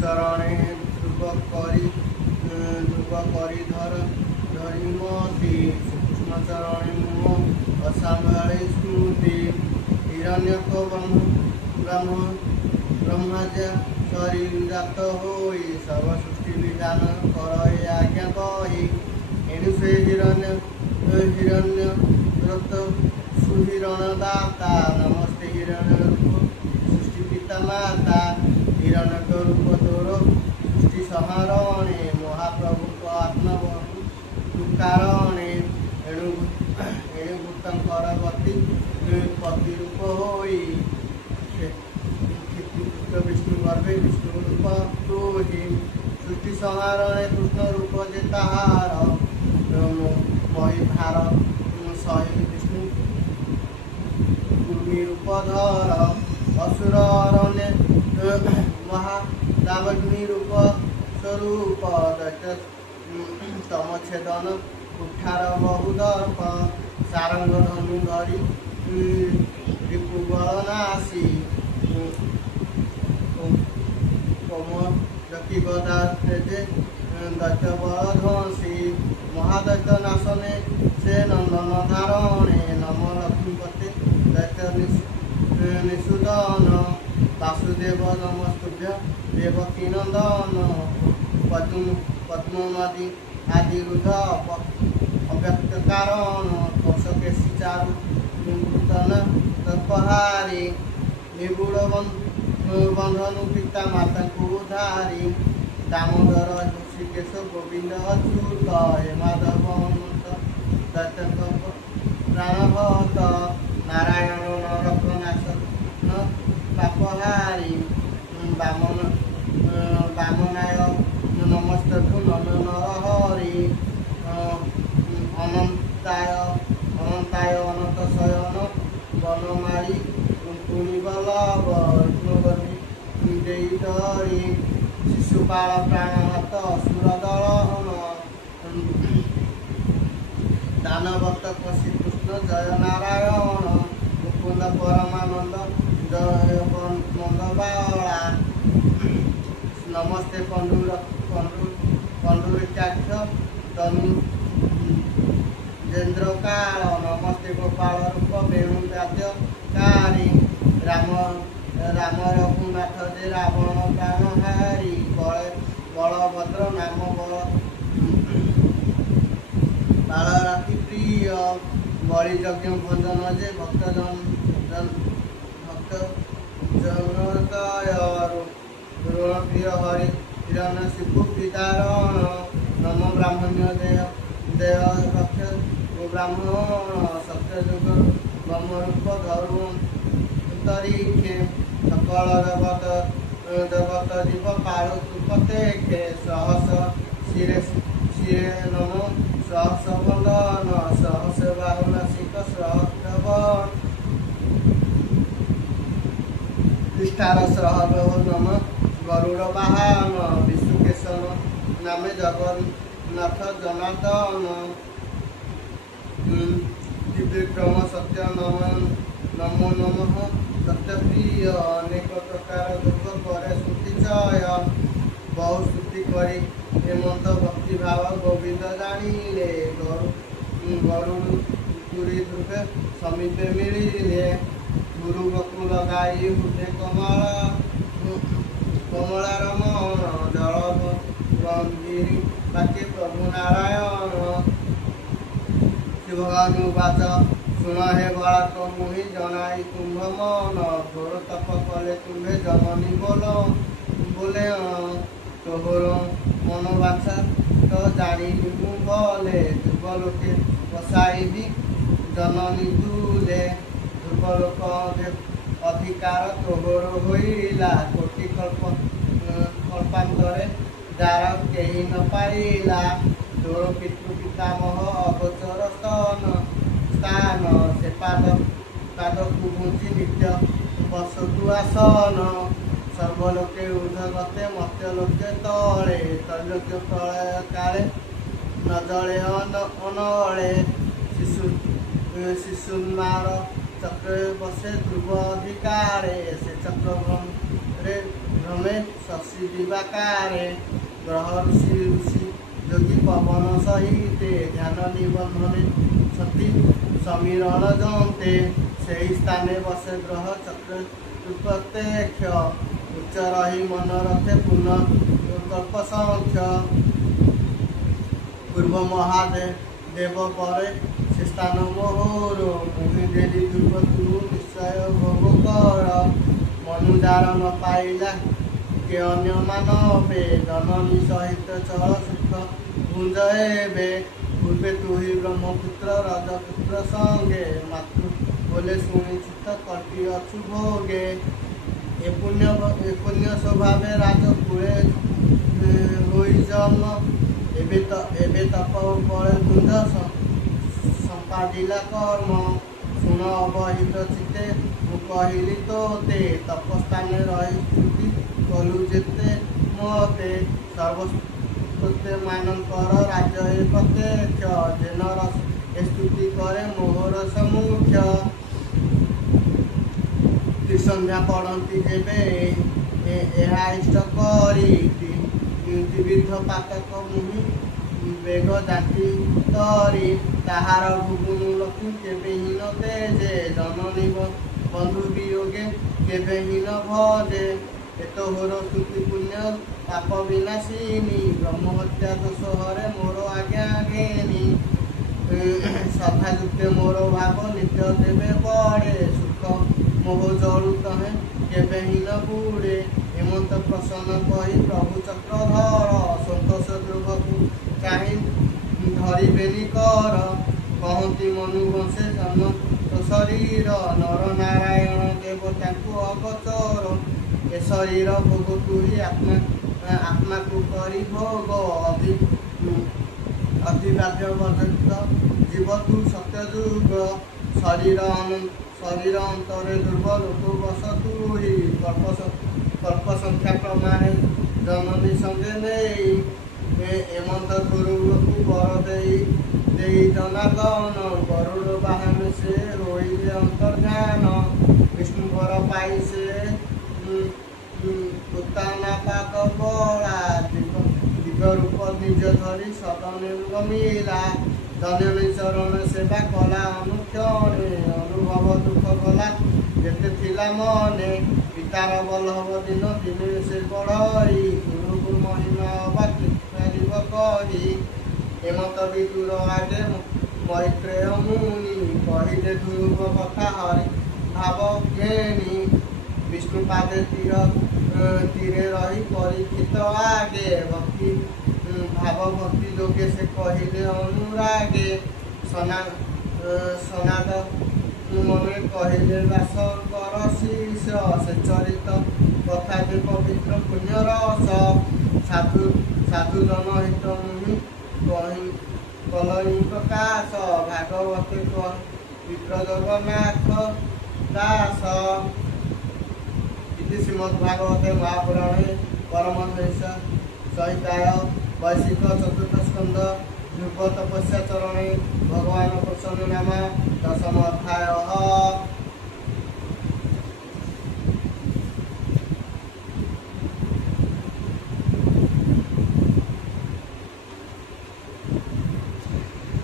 चरणे ध्रुव करी धरिमती सूक्ष्म चरणे मुह असाम्भाळे स्मृति हिरण्यक ब्रह्मजा शरीरात होई सर्व सृष्टि विधान कर आज्ञा कही एणु से हिरण्य रत सुहिरण दाता नमस्ते हिरण्य रूप सृष्टि पिता माता हिरण्य रूप तोर सृष्टि संहारणे महाप्रभु आत्मा कारणे एणु भूतंकर पति रूप होई विष्णु गर्भे विष्णु रूप तू ही सृष्टि संहारणे कृष्ण रूप जे ताहार मही भार सही विष्णु कुर्मी रूप धर असुर अरण्य महादावग्नि रूप स्वरूप दैत्य तम छेदन उठार बहुदर्प सारंग धनु धरी रिपुबल नासी जकी गदा तेजे दैत्य बल ध्वंसी महादैत्य नाशने से नंदन धारणे नम लक्ष्मीपते दैत्य निषूदन वासुदेव नमस्तुभ्य देवकी नंदन पद्मनादि आदि रुद्ध अव्यक्त कारण कौशकेशी चारु नूतन तत्पहारी निगूढ़ बंधनु पिता माता को धारी दामोदर ऋषिकेश गोविंद अच्युत हे माधव हनुमंत दैत्य प्राणभत नारायण नरकनाश पापहारी वामनाय नमस्ते नन नरहरि अनंताय अनंत शयन बनमारी कुंकुणी बल्लभ विजयी शिशुपाल प्राणनाथ असुरदलन दानवत श्रीकृष्ण जय नारायण मुकुंद परमानंद जय नंद बाला नमस्ते पंडुरिकाक्ष तनु जेन्द्र काल नमस्ते गोपाल रूप वेणुवाद्यकारी राम रघुनाथ जे रावण प्राणहारी बलभद्र नाम बालराति प्रिय बलि यज्ञ भंजन जे भक्त जनदय ऋण प्रिय हरि हिरण्य शिशु पितारण नम ब्राह्मण्य देह रक्ष ब्राह्मण सत्य जुग ब्रह्मरूप धरु तरीखे सकल देवत जीव काल तुपते सहस शिरे नम सहस बंदन सहस बाहुनासिक सहस्रवन पृष्ठार सहब नम गरुड़ वाहन विष्णुकेशन नामे जगन्नाथ जनार्दन त्रिविक्रम सत्य नमो नमः सत्यप्रिय अनेक प्रकार दुख करे श्रुति चय बहु श्रुति करी हेमंत भक्ति भाव गोविंद जानिले गरुड़ी दुर्गे समीपे मिलिले गुरु बकुल गाई हृदय कमला रमण जल गंभीरी बाके प्रभु नारायण शिवगानुवाच सुन हे बालक मुहि जनाई तुम्भ मन घोर तप कले तुम्हें जननी बोले तोहर मन बाछा तो जानी मु बोले दुर्बलोके बसाइबी जननी दूले दुर्बलोक अधिकार तोहर होइला कोटि कल्पांतरे जार केही न पाइला तोर पितृ पितामह अगोचर स्थान से पाद कुघुंची नित्य बसतु आसन सर्वलोके ऊर्ध्वगते मर्त्यलोके तले त्रैलोक्य प्रलय काले न जले अनले शिशुन्मार चक्र बसे ध्रुव अधिकारे से चक्र भ्रमे भ्रमे शशि दिवाकारे ग्रह ऋषि ऋषि योगी पवन सहिते ध्यान निबंधने सती समीरण जंते सही स्थाने बसे ग्रह चक्र प्रत्यक्ष उच्च रही मन रखे पुनः कल्प संख्य पूर्व महादेव देव परे से स्थान मोहर मुहि डेली ध्रुव तु निश्चय भोग कर मनुजार न पाइला के अन्य मानवे जननी सहित चल सुख भुंज हेबे पूर्वे तु ही ब्रह्मपुत्र राजपुत्र संगे मातृ बोले शुणी चित्त कटी अछु भोगे ए पुण्य स्वभावे राजकुले होई जन्म एबे तप बळे भुंज संपादिला कर्म शुण अवहित चित्ते मु कहिली तोते तपस्थाने रही स्तुति कलु जेते मते सर्वस्ते मानकर राज्य हे प्रत्यक्ष जेनर स्तुति करे मोहर समुख्य त्रिसंध्या पढ़ती जेबे ଏହା ଇଷ୍ଟ କରି ତ୍ରିବିଧ ପାତକ ମୁହିଁ ବେଗ ଜାତି ତରି ତାହାର ଭୁଗୁନୁ ଲକ୍ଷ୍ମୀ କେବେ ହୀନ ତେଜେ ଜନନୀ ବନ୍ଧୁ ବିୟୋଗେ କେବେ ହୀନ ଭଜେ ଏତହୋର ସ୍ତୁତି ପୁଣ୍ୟ ପାପ ବିନାଶିନୀ ବ୍ରହ୍ମ ହତ୍ୟା ଦୋଷ ହରେ ମୋର ଆଜ୍ଞା ଘେନି ସଭା ଯୁକ୍ତେ ମୋର ଭାବ ନିତ୍ୟ ଦେବେ ପଡ଼େ ସୁଖ ମୋହ ଜଳୁ ତହେଁ କେବେ ହୀନ ବୁଡ଼େ ହେମନ୍ତ ପ୍ରସନ୍ନ କହି ପ୍ରଭୁ ଚକ୍ରଧର ସନ୍ତୋଷ ଧ୍ରୁବକୁ ଚାହିଁ ଧରିବେନି କର କହନ୍ତି ମନୁ ବଂଶେ ଜନ୍ମ ଶରୀର ନର ନାରାୟଣ ଦେବତାଙ୍କୁ ଅଗଚର ଏ ଶରୀର ଭୋଗ ତୁହି ଆତ୍ମାକୁ କରି ଭୋଗ ଅତିବାଦ୍ୟ ବର୍ଜିତ ଜୀବ ତୁ ସତ୍ୟଯୁଗ ଶରୀର ଅନ୍ତରେ ଦୁର୍ବଳ ତୁ ବସ ତୁହି କଳ୍ପ ସଂଖ୍ୟା ପ୍ରମାଣେ ଜନନୀ ସଙ୍ଗେ ନେଇ ଏମନ୍ତ ଗୁରୁକୁ ବର ଦେଇ ଜନାର୍ଦ୍ଦନ ଗରୁଡ଼ ବାହନ ସେ ହୋଇଲେ ଅନ୍ତର୍ଧାନ ବିଷ୍ଣୁ ବର ପାଇ ସେ ଉତ୍ତାନା ପାକ ବଳା ଦିବ୍ୟ ରୂପ ନିଜ ଧରି ସଦନେ ଗମିଲା ଜନନୀ ଚରଣ ସେବା କଲା ଅନୁକ୍ଷଣେ ଅନୁଭବ ଦୁଃଖ ଗଲା ଯେତେ ଥିଲା ମନେ ପିତାର ବଲ୍ଲଭ ଦିନ ଦିନେ ସେ ବଢ଼ଇ ଗୁରୁକୁ ମହିମା ଅବା ପାରିବ କହି ହେମନ୍ତ ବିଦୁର ଆଗେ ମୈତ୍ରେୟ ମୁନି କହିଲେ ଧ୍ରୁବ କଥା ହରି ଭାବ ଘେନି ବିଷ୍ଣୁ ପାଦେ ତୀରେ ରହି ପରୀକ୍ଷିତ ଆଗେ ଭକ୍ତି ଭାବ ଭକ୍ତି ଯୋଗେ ସେ କହିଲେ ଅନୁରାଗେ ସନାଦ ମନେ କହିଲେ ବାସ କର ଶିଷ ସେ ଚରିତ କଥା ଯେ ପବିତ୍ର ପୁଣ୍ୟ ରସ ସାଧୁ ଜନ ହିତ ମୁହିଁ କଲଇ ପ୍ରକାଶ ଭାଗବତେ ବିପ୍ର ଜଗନ୍ନାଥ ଦାସ इति श्रीमद्भागवते महापुराणे परमहंस संहिताय वैशिक चतुर्थ स्कंद ध्रुव तपस्या चरणे भगवान प्रसन्न नामा दशम